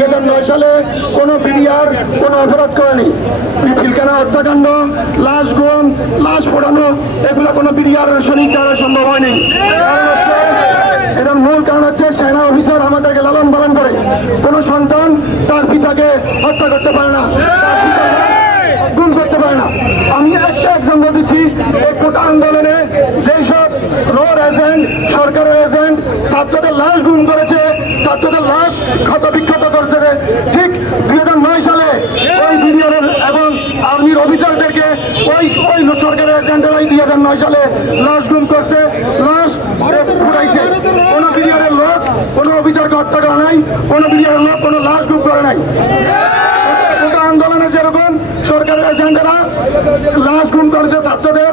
2009 সালে কোনো বিডিআর কোনো অপরাধ করেনি। পিলখানা হত্যাকাণ্ড, লাশ গুম, লাশ পোড়ানো, এগুলো কোনো বিডিআর সৈনিক দ্বারা সম্ভব হয়নি। এটার মূল কারণ হচ্ছে সেনা অফিসার আমাদেরকে লালন পালন করে। কোনো সন্তান তার পিতাকে হত্যা করতে পারে না, গুম করতে পারে না। আমি একজন বলতেছি, এই কোটা আন্দোলনে যেই সব রোড এজেন্ট, সরকারের এজেন্ট ছাত্রদের লাশ গুম করেছে, ছাত্রদের লাশ ক্ষত বিক্ষত করছে, ঠিক 2009 সালে ওই বিডিআর এবং আর্মির অফিসারদেরকে ওই সরকারের এজেন্টরাই 2009 সালে লাশ গুম করছে, লাশ ফুটাইছে। কোনো বিডিআরের লোক কোনো অফিসারকে হত্যা করে নাই, কোনো বিডিআরের লোক কোনো লাশ গুম করে নাই। কোটা আন্দোলনে যেরকম সরকারের এজেন্টরা লাশ গুম করেছে ছাত্রদের,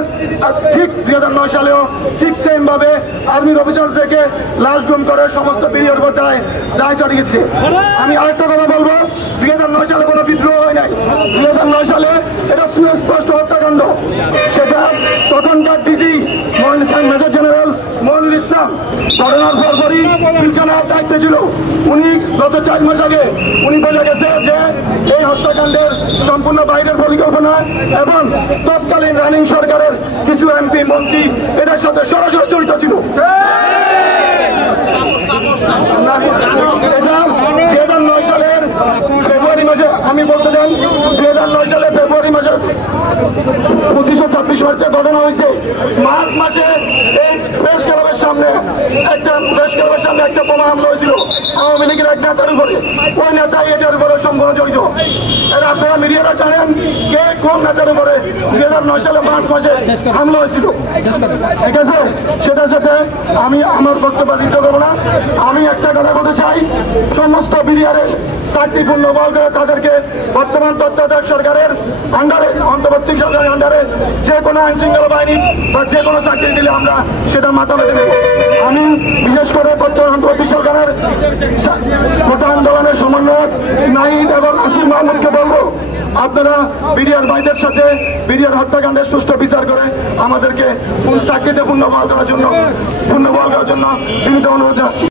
ঠিক 2009 সালেও ঠিক সেম ভাবে আর্মির অফিসারদেরকে লাশ গুম করে সমস্ত বিডিআর বদলায় দায় চালিয়েছে। আমি আরেকটা কথা বলবো, 2009 সালে কোনো বিদ্রোহ হয় নাই। 2009 সালে এটা সুস্পষ্ট হত্যাকাণ্ড। সেটা তখনকার ডিজি মেজর জেনারেল মনিরুল ইসলাম ঘটনার পরপরই পিলখানার দায়িত্বে ছিল। উনি গত 4 মাস আগে উনি বোঝা গেছে যে এই হত্যাকাণ্ডের সম্পূর্ণ বাইরের পরিকল্পনা এবং তৎকালীন রানিং সরকারের কিছু এমপি মন্ত্রী এটার সাথে সরাসরি জড়িত ছিল। এটা 2009 সালের ফেব্রুয়ারি মাসে, আমি বলতে চান 2009 সালে ফেব্রুয়ারি মাসে 25-26 মার্চে ঘটনা হয়েছে। মার্চ মাসে এই প্রেস ক্লাবের সামনে একটা বোমা হামলা হয়েছিল আওয়ামী লীগের এক নেতার উপরে। ওই নেতা এটার উপরে সম্পূর্ণ জড়িত। এটা আপনারা মিডিয়ারা জানেন কে কোন নেতার উপরে 2009 সালে মার্চ মাসে হামলা হয়েছিল। ঠিক আছে, সেটার সাথে আমি আমার বক্তব্য দিতে পারবো না। আমি একটা কথা বলতে চাই, সমস্ত বিডিআরের চাকরি পূর্ণ বল করে তাদেরকে বর্তমান তত্ত্বাবধায়ক সরকারের আন্ডারে, অন্তর্বর্তী সরকারের আন্ডারে যে কোনো আইন শৃঙ্খলা বাহিনী বা যে কোনো চাকরি দিলে আমরা সেটা মাথা বেঁধে নেব। আমি বিশেষ করে বর্তমান অন্তর্বর্তী সরকারের কোটা আন্দোলনের সমন্বয়ক নাহিদ এবং আসিফ মাহমুদকে বলবো, আপনারা বিডিআর ভাইদের সাথে বিডিআর হত্যাকাণ্ডের সুষ্ঠু বিচার করে আমাদেরকে চাকরিতে পূর্ণ বহাল করার জন্য বিনীত অনুরোধ জানাচ্ছি।